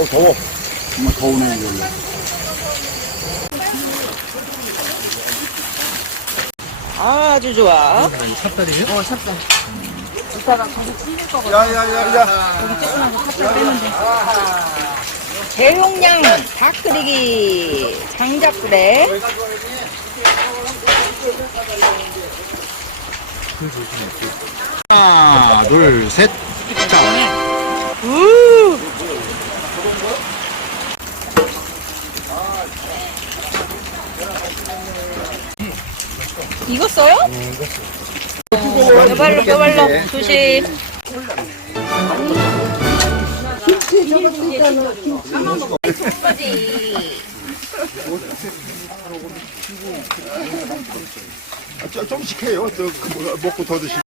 아우, 더워. 정말 더우네, 이거. 아주 좋아. 찹쌀이에요? 찹쌀. 이따가 가서 찔릴 거거든. 야. 여기 조그만 거 찹쌀 빼면 돼. 대용량 닭 끓이기 장작불에 하나, 둘, 셋. 익었어요? 뼈발로 조심. 좀씩 해요. 먹고 더 드시고.